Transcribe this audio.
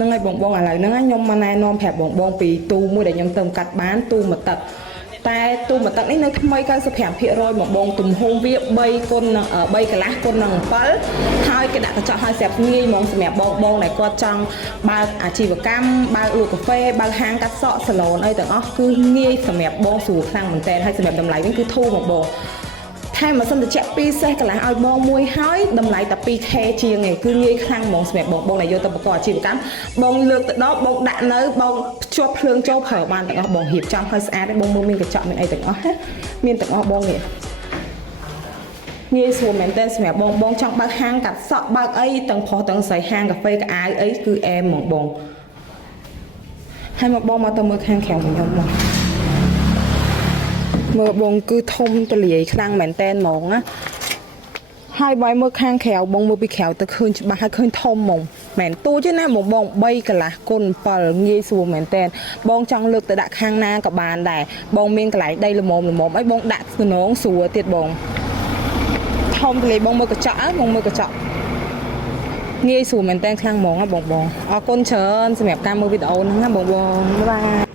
នឹងឲ្យបងឥឡូវហ្នឹងខ្ញុំមកណែនាំប្រាប់បងពីទូមួយដែលខ្ញុំទៅកាត់បានទូមកទឹកតែទូមកទឹកនេះនៅថ្មី95%មកបងទំហំវា3គុណនឹង3កន្លះគុណនឹង7ហើយគេដាក់កញ្ចក់ឲ្យស្រាប់ងាយហ្មងសម្រាប់បងដែលគាត់ចង់បើកអាជីវកម្មបើកលក់កាហ្វេបើកហាងកាត់សក់សាឡូនអីទាំងអស់គឺងាយសម្រាប់បងស្រួលខ្លាំងមែនតើហើយសម្រាប់តម្លៃនេះគឺធូរមកបងថែមម៉ាស៊ីនត្រជាក់2សេះកន្លះឲ្យបងមួយហើយតម្លៃតែ 2K ជាងឯងគឺងាយខ្លាំងហ្មងសម្រាប់បងដែលយកទៅប្រកបអាជីវកម្មបងលើកទៅដល់បងដាក់នៅបងភ្ជាប់ភ្លើងចូលប្រើបានទាំងអស់បងរៀបចំឲ្យស្អាតឯងបងមើលមានកញ្ចក់មានអីទាំងអស់ណាមានទាំងអស់បងនេះងាយស្រួលមែនតើសម្រាប់បងចង់បើកហាងកាត់សក់បើកអីទាំងប្រុសទាំងស្រីហាងកាហ្វេកៅអៅអីគឺអែមហ្មងបងហើយមកបងមកទៅមើលខាងក្រៅของខ្ញុំមកមើលបងគឺធំទលាយខ្លាំងមែនតែនហ្មងណាហើយបើមើលខាងក្រៅបងមើលពីក្រៅទៅឃើញច្បាស់ហើយឃើញធំហ្មងមែនទូចទេណាបង3កន្លះគុណ7ងាយស្រួលមែនតែនបងចង់លើកទៅដាក់ខាងណាក៏បានដែរបងមានកន្លែងដីល្មមអីបងដាក់ស្នងស្រួលទៀតបងធំទលាយបងមើលកញ្ចក់បងមើលកញ្ចក់ងាយស្រួលមែនតែនខ្លាំងហ្មងណាបងអរគុណច្រើនសម្រាប់ការមើលវីដេអូហ្នឹងណាបងបាយ